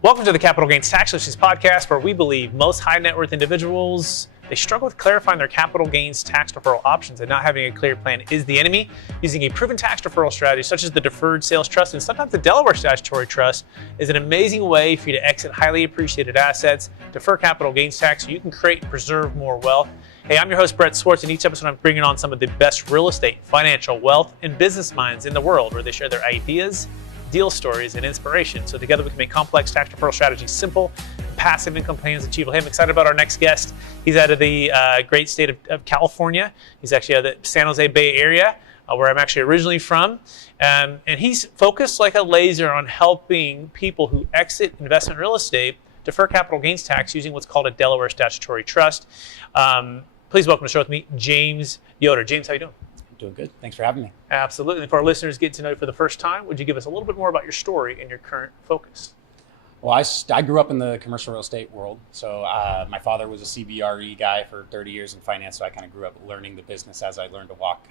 Welcome to the Capital Gains Tax Solutions podcast, where we believe most high net worth individuals, they struggle with clarifying their capital gains tax deferral options, and not having a clear plan is the enemy. Using a proven tax deferral strategy such as the Deferred Sales Trust and sometimes the Delaware Statutory Trust is an amazing way for you to exit highly appreciated assets, defer capital gains tax so you can create and preserve more wealth. Hey, I'm your host, Brett Swarts, and each episode I'm bringing on some of the best real estate, financial, wealth, and business minds in the world, where they share their ideas, deal stories, and inspiration. So together we can make complex tax deferral strategies simple, passive income plans achievable. Hey, I'm excited about our next guest. He's out of the great state of California. He's actually out of the San Jose Bay Area, where I'm actually originally from. And he's focused like a laser on helping people who exit investment real estate defer capital gains tax using what's called a Delaware Statutory Trust. Please welcome to the show with me, James Yoder. James, how you doing? Doing good. Thanks for having me. Absolutely. And for our listeners getting to know you for the first time, would you give us a little bit more about your story and your current focus? Well, I grew up in the commercial real estate world. So my father was a CBRE guy for 30 years in finance, so I kind of grew up learning the business as I learned to walk.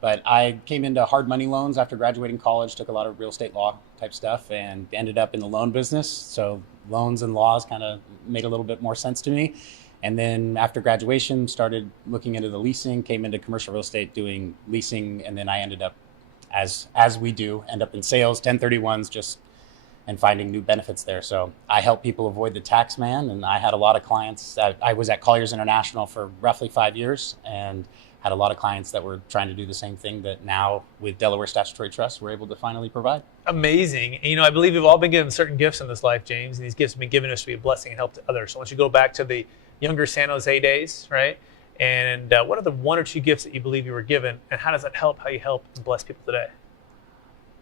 But I came into hard money loans after graduating college, took a lot of real estate law type stuff, and ended up in the loan business. So loans and laws kind of made a little bit more sense to me. And then after graduation, started looking into the leasing, came into commercial real estate doing leasing, and then I ended up, as we do, end up in sales, 1031s, and finding new benefits there. So I help people avoid the tax man, and I had a lot of clients. I was at Colliers International for roughly 5 years, and had a lot of clients that were trying to do the same thing that now with Delaware Statutory Trust, we're able to finally provide. Amazing. And, I believe we've all been given certain gifts in this life, James, and these gifts have been given us to be a blessing and help to others. So once you go back to the younger San Jose days, right? And what are the one or two gifts that you believe you were given, and how does that help how you help and bless people today?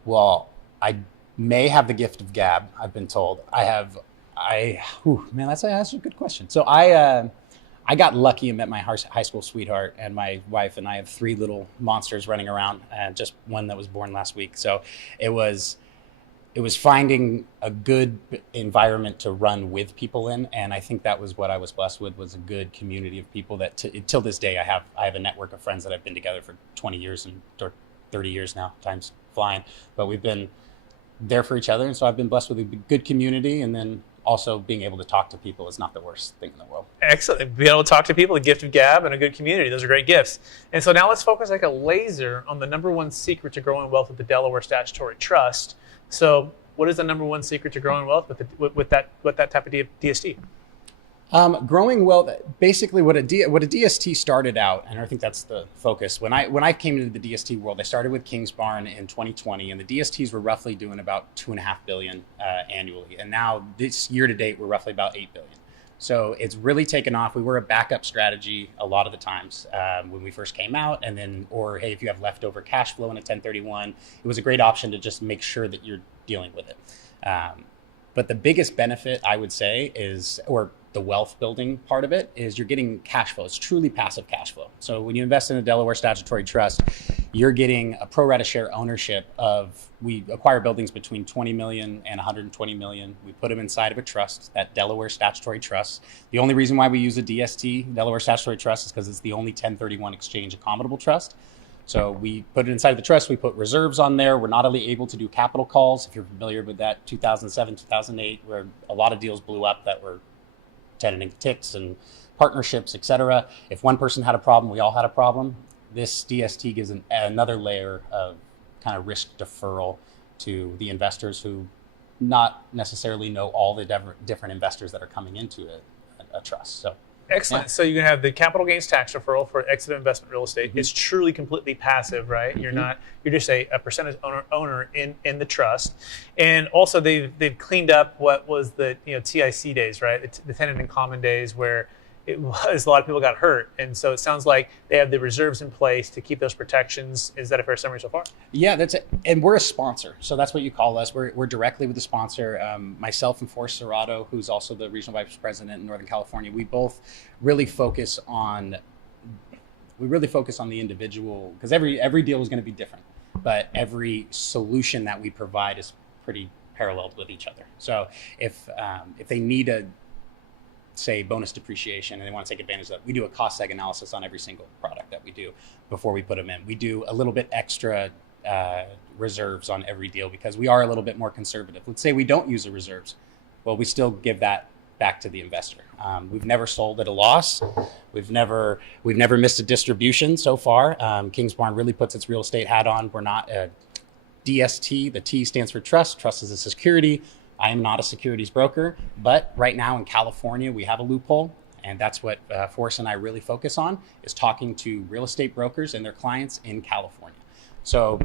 Well, I may have the gift of gab, I've been told. That's a good question. So I got lucky and met my high school sweetheart, and my wife and I have 3 little monsters running around, and just one that was born last week. So it was finding a good environment to run with people in, and I think that was what I was blessed with, was a good community of people that till this day I have a network of friends that I've been together for 20 years or 30 years now, time's flying, but we've been there for each other, and so I've been blessed with a good community, and then also being able to talk to people is not the worst thing in the world. Excellent. Being able to talk to people, a gift of gab, and a good community. Those are great gifts. And so now let's focus like a laser on the number one secret to growing wealth with the Delaware Statutory Trust. So what is the number one secret to growing wealth with that type of DST? Growing wealth, basically what a DST started out, and I think that's the focus. When I came into the DST world, I started with Kings Barn in 2020, and the DSTs were roughly doing about $2.5 billion annually. And now this year to date, we're roughly about $8 billion. So it's really taken off. We were a backup strategy a lot of the times when we first came out, and then, or hey, if you have leftover cash flow in a 1031, it was a great option to just make sure that you're dealing with it. But the biggest benefit, I would say, or the wealth building part of it, is you're getting cash flow. It's truly passive cash flow. So when you invest in a Delaware Statutory Trust, you're getting a pro rata share ownership of, we acquire buildings between 20 million and 120 million. We put them inside of a trust, that Delaware Statutory Trust. The only reason why we use a DST, Delaware Statutory Trust, is because it's the only 1031 exchange accommodable trust. So we put it inside the trust, we put reserves on there. We're not only able to do capital calls, if you're familiar with that, 2007, 2008, where a lot of deals blew up that were tenanting ticks and partnerships, et cetera. If one person had a problem, we all had a problem. This DST gives another layer of kind of risk deferral to the investors who not necessarily know all the different investors that are coming into a trust. So. Excellent. Yeah. So you can have the capital gains tax deferral for exit investment real estate. Mm-hmm. It's truly completely passive, right? Mm-hmm. You're just a percentage owner in the trust. And also they've cleaned up what was the TIC days, right? The tenant in common days, where it was a lot of people got hurt. And so it sounds like they have the reserves in place to keep those protections. Is that a fair summary so far? Yeah, that's it. And we're a sponsor. So that's what you call us. We're directly with the sponsor. Myself and Forrest Serrato, who's also the regional vice president in Northern California, we both really focus on the individual, because every deal is going to be different, but every solution that we provide is pretty paralleled with each other. So if they need a, say, bonus depreciation and they want to take advantage of that, we do a cost seg analysis on every single product that we do before we put them in. We do a little bit extra reserves on every deal because we are a little bit more conservative. Let's say we don't use the reserves. well, we still give that back to the investor. We've never sold at a loss. We've never missed a distribution so far. Kings Barn really puts its real estate hat on. We're not a DST. The T stands for trust. Trust is a security. I am not a securities broker, but right now in California, we have a loophole. And that's what Forrest and I really focus on, is talking to real estate brokers and their clients in California. So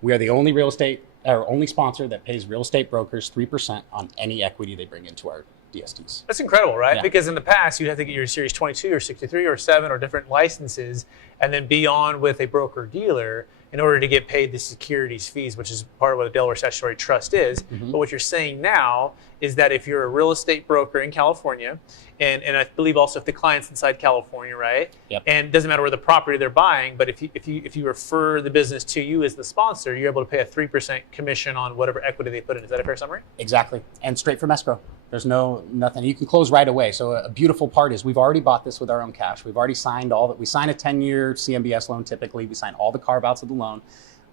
we are the only only sponsor that pays real estate brokers 3% on any equity they bring into our DSTs. That's incredible, right? Yeah. Because in the past, you'd have to get your Series 22 or 63 or 7 or different licenses and then be on with a broker dealer in order to get paid the securities fees, which is part of what a Delaware Statutory Trust is. Mm-hmm. But what you're saying now is that if you're a real estate broker in California, and I believe also if the client's inside California, right? Yep. And it doesn't matter where the property they're buying, but if you refer the business to you as the sponsor, you're able to pay a 3% commission on whatever equity they put in. Is that a fair summary? Exactly. And straight from escrow. There's nothing. You can close right away. So a beautiful part is we've already bought this with our own cash. We've already signed we sign a 10-year CMBS loan typically. We sign all the carve-outs of the loan.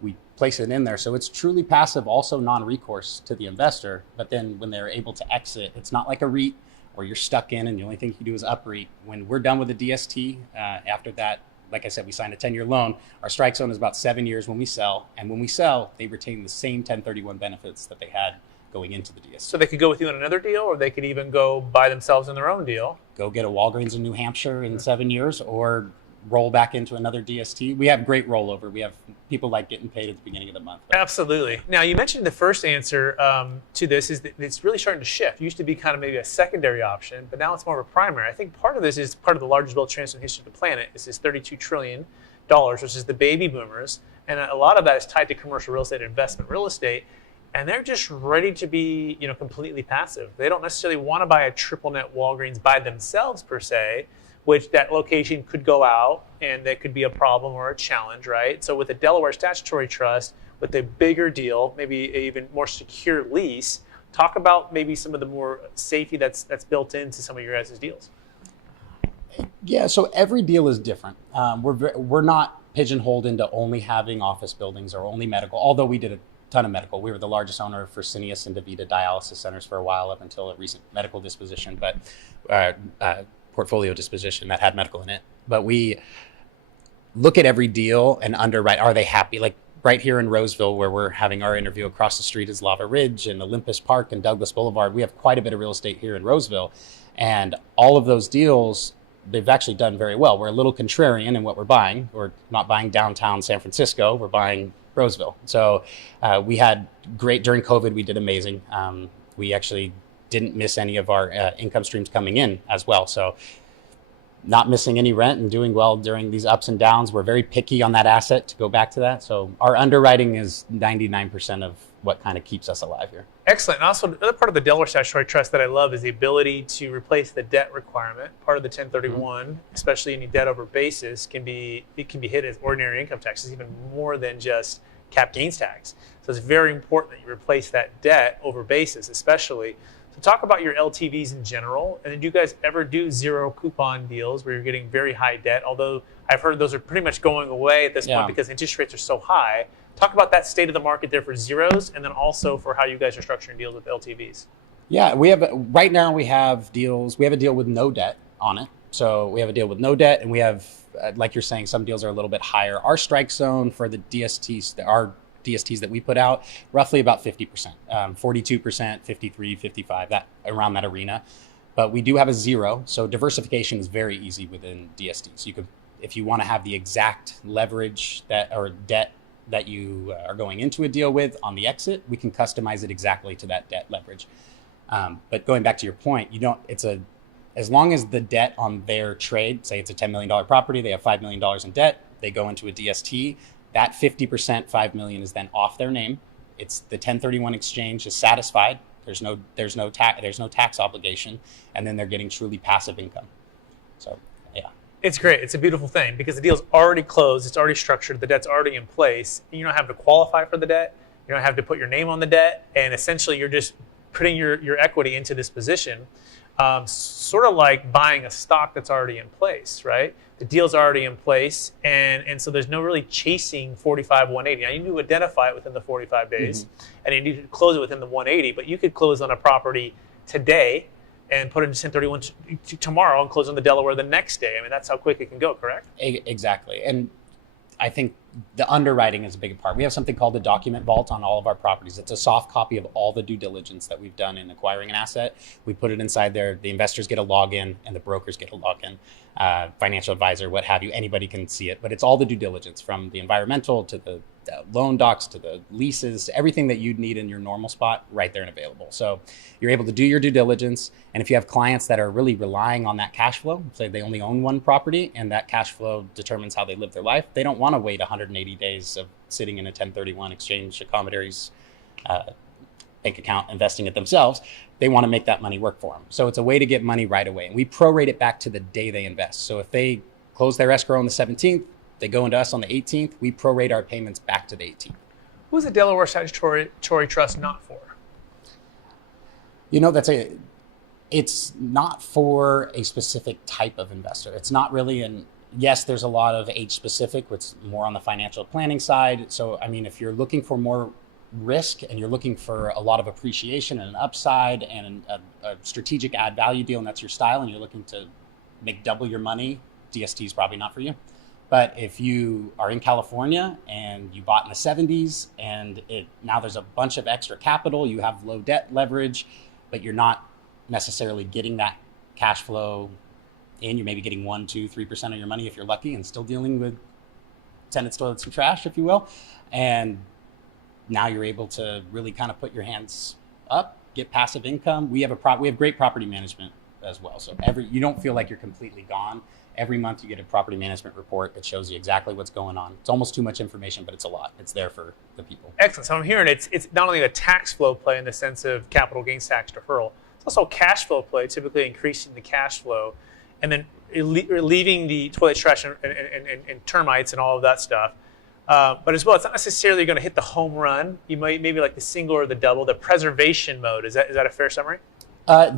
We place it in there. So it's truly passive, also non-recourse to the investor. But then when they're able to exit, it's not like a REIT where you're stuck in and the only thing you do is upreit. When we're done with the DST, after that, like I said, we signed a 10-year loan. Our strike zone is about 7 years when we sell. And when we sell, they retain the same 1031 benefits that they had going into the DST. So they could go with you on another deal, or they could even go by themselves in their own deal. Go get a Walgreens in New Hampshire in 7 years, or roll back into another DST. We have great rollover. We have people like getting paid at the beginning of the month. Absolutely. Now, you mentioned the first answer to this is that it's really starting to shift. It used to be kind of maybe a secondary option, but now it's more of a primary. I think part of this is part of the largest wealth transfer in the history of the planet. It's this $32 trillion, which is the baby boomers. And a lot of that is tied to commercial real estate and investment real estate. And they're just ready to be, completely passive. They don't necessarily want to buy a triple net Walgreens by themselves per se, which that location could go out and that could be a problem or a challenge, right? So with a Delaware Statutory Trust, with a bigger deal, maybe an even more secure lease, talk about maybe some of the more safety that's built into some of your guys' deals. Yeah, so every deal is different. We're not pigeonholed into only having office buildings or only medical, although we did a ton of medical. We were the largest owner for Cineas and DaVita dialysis centers for a while up until a recent medical disposition, but portfolio disposition that had medical in it. But we look at every deal and underwrite, are they happy? Like right here in Roseville, where we're having our interview, across the street is Lava Ridge and Olympus Park and Douglas Boulevard. We have quite a bit of real estate here in Roseville. And all of those deals, they've actually done very well. We're a little contrarian in what we're buying. We're not buying downtown San Francisco. We're buying Roseville. So we had great, during COVID, we did amazing. We actually didn't miss any of our income streams coming in as well. So not missing any rent and doing well during these ups and downs. We're very picky on that asset, to go back to that. So our underwriting is 99% of what kind of keeps us alive here. Excellent. And also, another part of the Delaware Statutory Trust that I love is the ability to replace the debt requirement. Part of the 1031, especially any debt over basis, can be hit as ordinary income taxes, even more than just cap gains tax. So it's very important that you replace that debt over basis, especially. So talk about your LTVs in general. And then do you guys ever do zero coupon deals where you're getting very high debt? Although I've heard those are pretty much going away at this point because interest rates are so high. Talk about that state of the market there for zeros, and then also for how you guys are structuring deals with LTVs. Yeah, right now we have deals. We have a deal with no debt on it. So we have a deal with no debt, and we have, like you're saying, some deals are a little bit higher. Our strike zone for the DSTs, our DSTs that we put out, roughly about 50%, 42%, 53, 55, that around that arena. But we do have a zero, so diversification is very easy within DSTs. You could, if you want to have the exact leverage or debt that you are going into a deal with on the exit, we can customize it exactly to that debt leverage. But going back to your point, as long as the debt on their trade, say it's a $10 million property, they have $5 million in debt, they go into a DST, that 50%, $5 million is then off their name. It's the 1031 exchange is satisfied. There's no tax obligation, and then they're getting truly passive income. So, yeah. It's great. It's a beautiful thing because the deal's already closed. It's already structured. The debt's already in place. You don't have to qualify for the debt. You don't have to put your name on the debt. And essentially, you're just putting your equity into this position, sort of like buying a stock that's already in place, right? The deal's already in place. And so there's no really chasing 45, 180. Now, you need to identify it within the 45 days, and you need to close it within the 180. But you could close on a property today and put it in 1031 tomorrow and close on the Delaware the next day. I mean, that's how quick it can go, correct? Exactly. And I think the underwriting is a big part. We have something called the document vault on all of our properties. It's a soft copy of all the due diligence that we've done in acquiring an asset. We put it inside there. The investors get a login and the brokers get a login. Financial advisor, what have you, anybody can see it. But it's all the due diligence, from the environmental to the loan docs to the leases, everything that you'd need in your normal spot, right there and available. So you're able to do your due diligence. And if you have clients that are really relying on that cash flow, say they only own one property and that cash flow determines how they live their life, they don't want to wait 180 days of sitting in a 1031 exchange accommodaries bank account investing it themselves. They want to make that money work for them. So it's a way to get money right away. And we prorate it back to the day they invest. So if they close their escrow on the 17th, they go into us on the 18th, we prorate our payments back to the 18th. Who's the Delaware Statutory Trust not for? You know, it's not for a specific type of investor. It's not really yes, there's a lot of age specific, which is more on the financial planning side. So, I mean, if you're looking for more risk and you're looking for a lot of appreciation and an upside and a strategic add value deal, and that's your style, and you're looking to make double your money, DST is probably not for you. But if you are in California and you bought in the 70s and now there's a bunch of extra capital, you have low debt leverage, but you're not necessarily getting that cash flow in, you're maybe getting 1%, 2%, 3% of your money if you're lucky, and still dealing with tenants, toilets, and trash, if you will. And now you're able to really kind of put your hands up, get passive income. We have great property management as well. So you don't feel like you're completely gone. Every month you get a property management report that shows you exactly what's going on. It's almost too much information, but it's a lot. It's there for the people. Excellent. So I'm hearing it's not only a tax flow play in the sense of capital gains tax deferral, it's also a cash flow play, typically increasing the cash flow and then leaving the toilet trash and termites and all of that stuff. But as well, it's not necessarily going to hit the home run. You might maybe like the single or the double, the preservation mode. Is that a fair summary?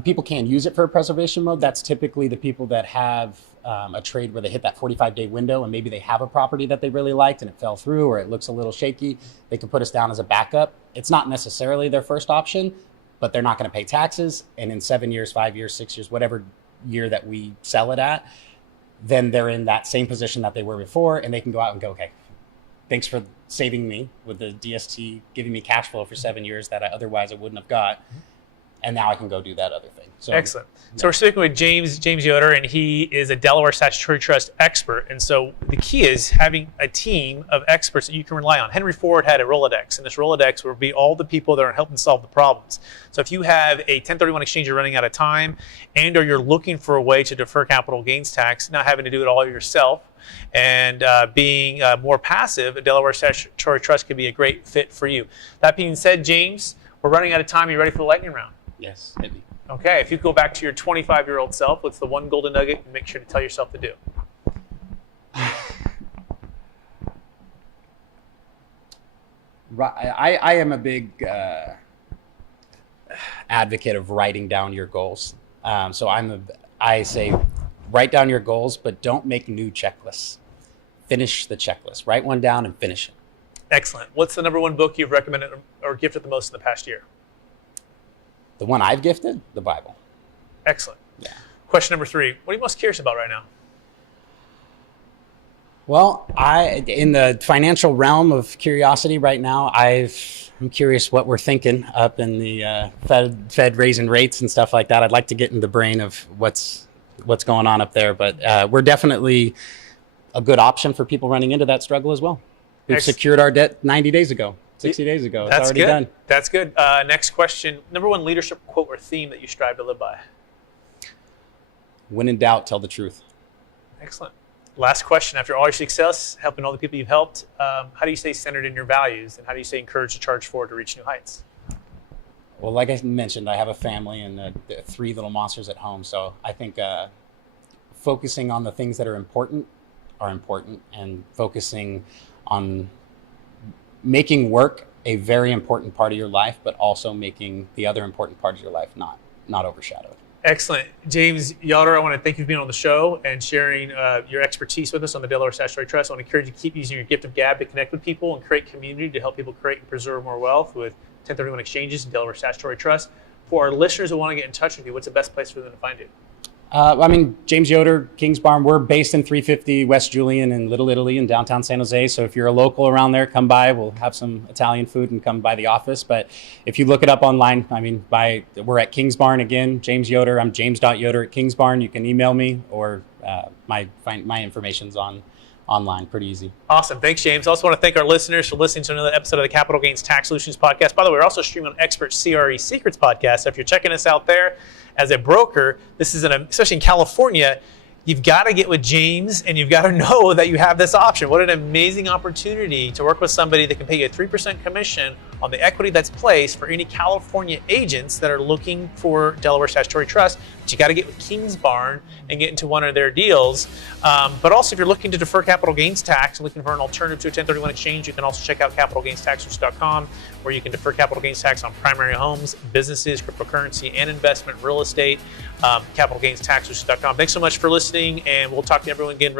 People can use it for preservation mode. That's typically the people that have a trade where they hit that 45-day window and maybe they have a property that they really liked and it fell through or it looks a little shaky. They can put us down as a backup. It's not necessarily their first option, but they're not going to pay taxes. And in 7 years, 5 years, 6 years, whatever year that we sell it at, then they're in that same position that they were before, and they can go out and go, okay, thanks for saving me with the DST, giving me cash flow for 7 years that I wouldn't have got. And now I can go do that other thing. So, excellent. Yeah. So we're speaking with James Yoder, and he is a Delaware Statutory Trust expert. And so the key is having a team of experts that you can rely on. Henry Ford had a Rolodex, and this Rolodex will be all the people that are helping solve the problems. So if you have a 1031 exchange you're running out of time, and or you're looking for a way to defer capital gains tax, not having to do it all yourself, and being more passive, a Delaware Statutory Trust could be a great fit for you. That being said, James, we're running out of time. Are you ready for the lightning round? Yes, maybe. Okay, if you go back to your 25-year-old self, what's the one golden nugget and make sure to tell yourself to do? I am a big advocate of writing down your goals. So I say write down your goals, but don't make new checklists. Finish the checklist. Write one down and finish it. Excellent. What's the number one book you've recommended or gifted the most in the past year? The one I've gifted? The Bible. Excellent. Yeah. Question number 3. What are you most curious about right now? Well, in the financial realm of curiosity right now, I'm curious what we're thinking up in the Fed raising rates and stuff like that. I'd like to get in the brain of what's going on up there, but we're definitely a good option for people running into that struggle as well. We've secured our debt 90 days ago. 60 days ago. It's already done. That's good. Next question. Number one leadership quote or theme that you strive to live by? When in doubt, tell the truth. Excellent. Last question. After all your success, helping all the people you've helped, how do you stay centered in your values, and how do you stay encouraged to charge forward to reach new heights? Well, like I mentioned, I have a family and 3 little monsters at home. So I think focusing on the things that are important, and focusing on making work a very important part of your life, but also making the other important parts of your life not overshadowed. Excellent. James Yoder, I want to thank you for being on the show and sharing your expertise with us on the Delaware Statutory Trust. I want to encourage you to keep using your gift of gab to connect with people and create community to help people create and preserve more wealth with 1031 exchanges and Delaware Statutory Trust. For our listeners who want to get in touch with you, what's the best place for them to find you? James Yoder, Kings Barn. We're based in 350 West Julian in Little Italy in downtown San Jose. So if you're a local around there, come by. We'll have some Italian food and come by the office. But if you look it up online, we're at Kings Barn again. James Yoder. I'm James.Yoder at Kings Barn. You can email me or my information's online. Pretty easy. Awesome. Thanks, James. I also want to thank our listeners for listening to another episode of the Capital Gains Tax Solutions Podcast. By the way, we're also streaming on Expert CRE Secrets Podcast. So if you're checking us out there as a broker, this is especially in California, you've got to get with James and you've got to know that you have this option. What an amazing opportunity to work with somebody that can pay you a 3% commission on the equity that's placed for any California agents that are looking for Delaware statutory trust. But you got to get with Kings Barn and get into one of their deals. But also, if you're looking to defer capital gains tax, looking for an alternative to a 1031 exchange, you can also check out capitalgainstaxers.com, where you can defer capital gains tax on primary homes, businesses, cryptocurrency, and investment real estate. Capitalgainstaxers.com. Thanks so much for listening, and we'll talk to everyone again real soon.